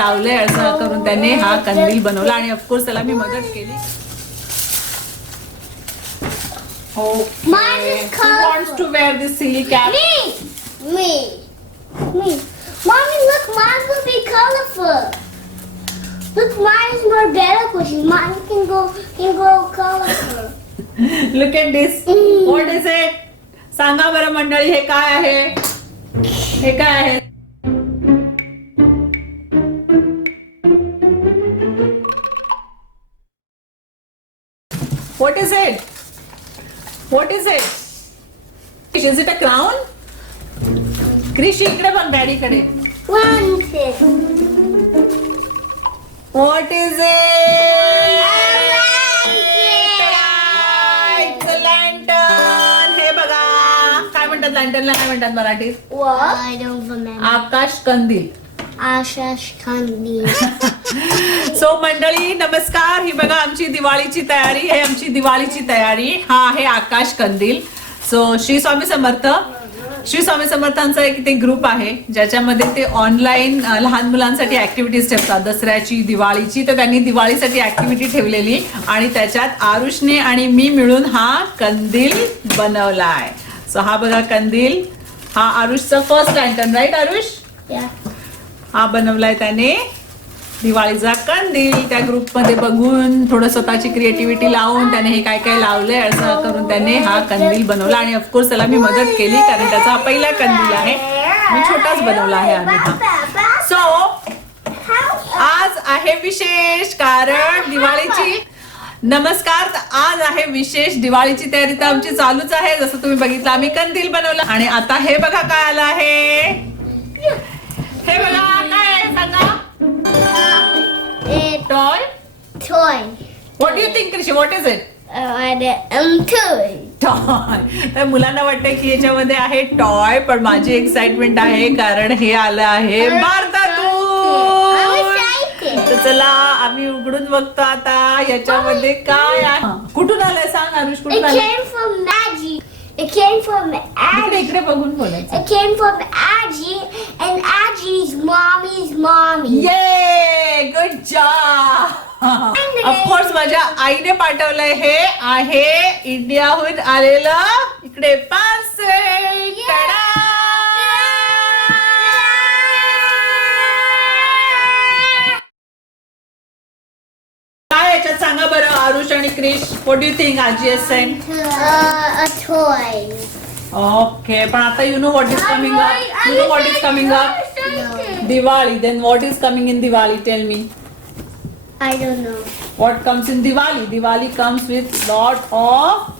चावले असं करून त्यांनी हा कंदील बनवला आणि ऑफकोर्स त्याला मी मदत केली. हो. सांगा बरं मंडळी हे काय आहे? हे काय आहे? What is it what is it is it a crown Krish इकडे बघ डॅडीकडे One fish. What is it lantern हे बघा. काय म्हणतात लँटनला काय म्हणतात मराठीत? What? I don't remember. आकाश कंदील. Ashash Kandi. सो मंडळी नमस्कार. ही बघा आमची दिवाळीची तयारी. हे आमची दिवाळीची तयारी. हा आहे आकाश कंदील. सो श्री स्वामी समर्थ. श्री स्वामी समर्थांचा एक ते ग्रुप आहे ज्याच्यामध्ये ते ऑनलाईन लहान मुलांसाठी ऍक्टिव्हिटीज ठेवतात. दसऱ्याची दिवाळीची तर त्यांनी दिवाळीसाठी ऍक्टिव्हिटी ठेवलेली आणि त्याच्यात आरुषने आणि मी मिळून हा कंदील बनवलाय. सो हा बघा कंदील. हा आरुषचा फर्स्ट लँटन राईट आरुष. हा बनवलाय त्याने. दिवाळीचा कंदील त्या ग्रुपमध्ये बघून थोडं स्वतःची क्रिएटिव्हिटी लावून त्याने हे काय काय लावलंय असं करून त्याने हा कंदील बनवला. आणि ऑफकोर्स त्याला मी मदत केली कारण त्याचा हा पहिला कंदील आहे. मी छोटाच बनवला आहे आम्ही हा. सो आज आहे विशेष कारण दिवाळीची नमस्कार आज आहे विशेष दिवाळीची तयारी तर आमची चालूच आहे. जसं तुम्ही बघितलं आम्ही कंदील बनवलं. आणि आता हे बघा काय आलं आहे. कृषी व्हॉट इज इट. टॉय तर मुलांना वाटतं की याच्यामध्ये आहे टॉय पण माझी एक्साइटमेंट आहे कारण हे आलं आहे भारतातून. तर चला आम्ही उघडून बघतो आता याच्यामध्ये काय आहे कुठून आलंय सांग It कुठून आलंय came from Maggie. It came from इकडे Aggie. इकडे बघून बोलायचं It came from Aggie, and Aggie's mommy's mommy. Yay good job माझ्या आईने पाठवलंय हे आहे इंडियाहून आलेलं इकडे पार्सल काय याच्यात सांगा बरं आरुष आणि क्रिश व्हॉट यू थिंक आजी has sent Uh, a toy. Okay पण आता you know what is coming up you know what is coming up Diwali then what is coming in Diwali tell me I don't know. what comes in Diwali? Diwali comes with lot of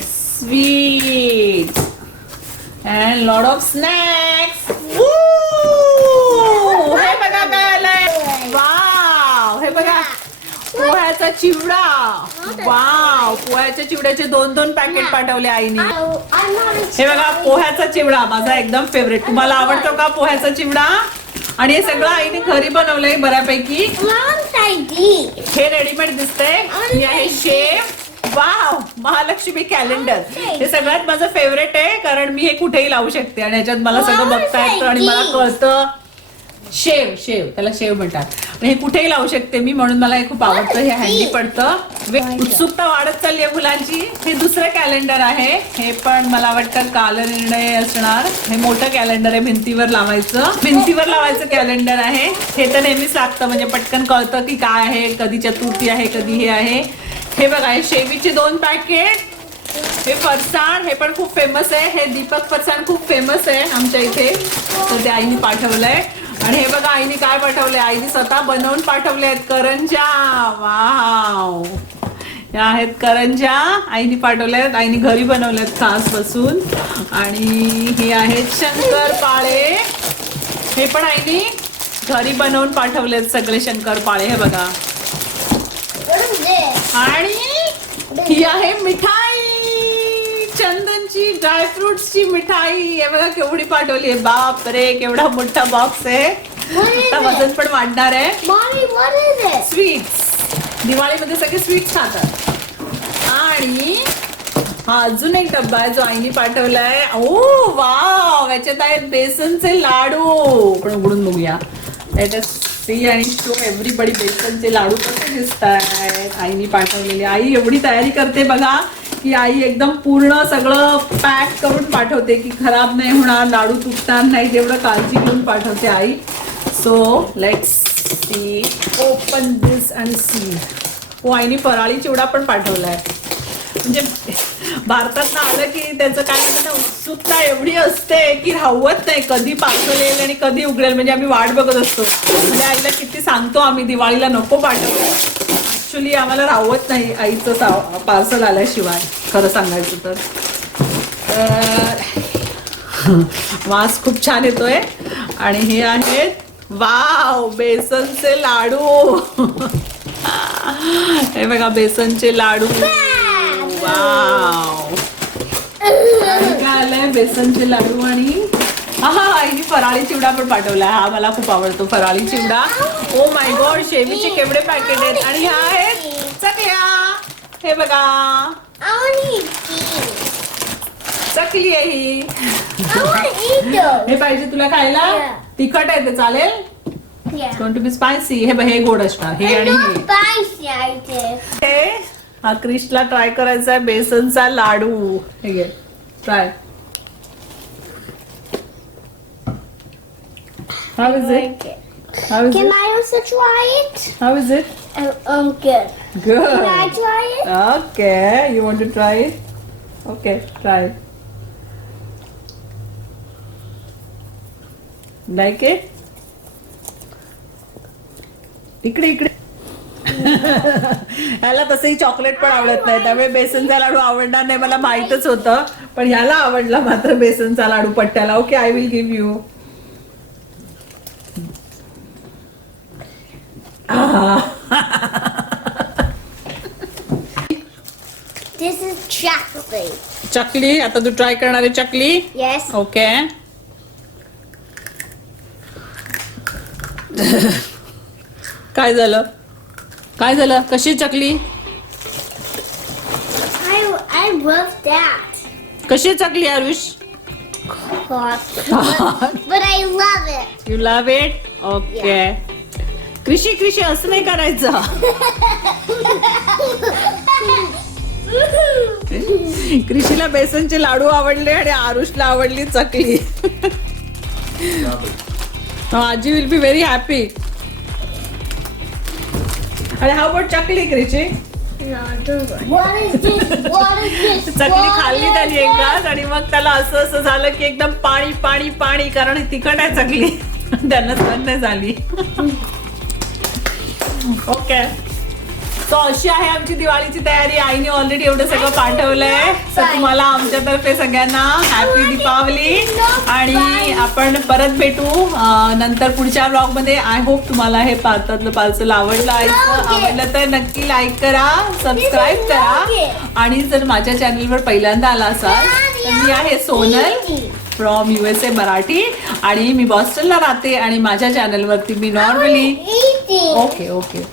sweets and lot of snacks. Woo! हे बघा काय आलंय. Wow हे बघा. पोह्याचा चिवडा. Wow पोह्याच्या चिवड्याचे दोन दोन packet पाठवले आईने. Oh, I'm not हे बघा पोह्याचा चिवडा माझा एकदम फेवरेट तुम्हाला आवडतो का पोह्याचा चिवडा? आणि हे सगळं आईने घरी बनवलंय बऱ्यापैकी. हे रेडीमेड दिसतंय. आहे शेव वाव महालक्ष्मी कॅलेंडर हे सगळ्यात माझं फेवरेट आहे कारण मी हे कुठेही लावू शकते आणि ह्याच्यात मला सगळं बघता येतं आणि मला. कळतं. शेव शेव त्याला शेव म्हणतात. आणि हे कुठेही लावू शकते मी म्हणून मला हे खूप आवडतं हे हँडी पडतं. वे- उत्सुकता वाढत चालली आहे मुलांची. हे दुसरं कॅलेंडर आहे. हे पण मला वाटतं कालनिर्णय असणार. हे मोठं कॅलेंडर आहे भिंतीवर लावायचं. भिंतीवर लावायचं कॅलेंडर आहे. हे तर नेहमीच लागतं म्हणजे पटकन कळतं की काय आहे कधी चतुर्थी आहे कधी हे आहे. हे बघा हे शेवीचे दोन पॅकेट हे फरसाण हे पण खूप फेमस आहे. हे दीपक फरसाण खूप फेमस आहे आमच्या इथे. तर ते आईने पाठवलंय. आणि हे बघा आईने काय पाठवलंय? आईने स्वतः बनवून पाठवले आहेत करंजा. वाव. या आहेत करंजा. आईने पाठवल्या आहेत. आईने घरी बनवल्यात खास बसून. आणि हे आहेत शंकरपाळे हे पण आईने घरी बनवून पाठवलेत सगळे शंकरपाळे हे बघा? आणि ही आहे मिठाई. चंदनची ड्रायफ्रुट्सची मिठाई. हे बघा केवढी पाठवली आहे. बाप रे केवढा मोठा बॉक्स आहे. आता वजन? पण वाढणार आहे? स्वीट्स दिवाळीमध्ये सगळे स्वीट्स खातात. आणि हा अजून एक डब्बा आहे जो आईने पाठवलाय. ओ वाव याच्यात आहेत बेसनचे लाडू. पण उघडून बघूया. सी आणि शो एव्हरीबडी बेसनचे लाडू कसे दिसत आहेत आईनी पाठवलेले. आई एवढी तयारी करते बघा. की आई एकदम पूर्ण सगळं पॅक करून पाठवते की खराब नाही होणार लाडू तुटणार नाही तेवढं काळजी घेऊन पाठवते आई. So let's see open this and see हो आईने फराळी चिवडा पण पाठवलाय. म्हणजे भारतात आलं की त्याचं काय म्हणतात ना उत्सुकता एवढी असते की राहवत नाही कधी पार्सल येईल आणि कधी उघडेल. म्हणजे आम्ही वाट बघत असतो. म्हणजे आईला किती सांगतो आम्ही दिवाळीला नको पाठवतो ऍक्च्युली आम्हाला राहवत नाही आईचं पार्सल आल्याशिवाय खरं सांगायचं तर. तर वास खूप छान येतोय. आणि हे आहेत वाव बेसनचे लाडू. हे बघा बेसनचे लाडू. वाव. काय आलंय? बेसनचे लाडू आणि हा हा आईने फराळी चिवडा पण पाठवलाय. हा मला खूप आवडतो फराळी चिवडा. ओ माय गॉड शेवीचे केवढे पॅकेट आहेत. आणि ह्या आहेत चकल्या. हे बघा. चकली आहे ही. हे पाहिजे तुला खायला. तिखट आहे ते चालेल? टू बी स्पायसी हे बघ, हे गोड असणार. हे आणि हे. हे हा क्रिशला ट्राय करायचा आहे बेसनचा लाडू. हे घे. Try is it Like it. How is Can it I also try it? How is it Um, um good. Can I try it? Okay you want to try it okay try like it इकडे इकडे. ह्याला तसंही chocolate पण आवडत नाही. त्यामुळे बेसनचा लाडू आवडणार नाही. मला माहितच होतं. पण ह्याला आवडला मात्र बेसनचा लाडू पट्ट्याला okay I will give you This is chocolate. चकली? आता तू ट्राय करणार आहे चकली? Yes. ओके काय झालं? काय झालं? कशी चकली? I I love that. कशी चकली Aarush but, but I love it. You love it okay Krishi Krishi असं नाही करायचं. कृषीला बेसनचे लाडू आवडले आणि आरुषला आवडली चकली. आजी विल बी व्हेरी हॅपी आणि हा बोट चकली कृषी? चकली खाल्ली त्याने this? एकदाच आणि मग त्याला असं असं झालं की एकदम पाणी पाणी पाणी कारण तिखट आहे चकली. त्यांना नाही झाली. ओके. सो अशी आहे आमची दिवाळीची तयारी. आईने ऑलरेडी एवढं सगळं पाठवलंय. तर तुम्हाला आमच्यातर्फे सगळ्यांना हॅपी दीपावली. आणि आपण परत भेटू. नंतर पुढच्या ब्लॉगमध्ये आय होप तुम्हाला हे पार्सल पार्सल आवडलं आहे. आवडलं तर नक्की लाईक करा सबस्क्राईब करा. आणि जर माझ्या चॅनलवर पहिल्यांदा आला असाल तर मी आहे Sonal from U S A Marathi. आणि मी बॉस्टनला राहते. आणि माझ्या चॅनलवरती मी नॉर्मली. ओके ओके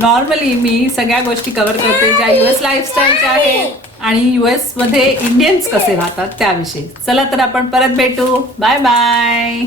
नॉर्मली मी सगळ्या गोष्टी कव्हर करते ज्या युएस लाईफस्टाईलच्या आहेत आणि युएसमध्ये इंडियन्स कसे राहतात त्याविषयी. चला तर आपण परत भेटू. Bye bye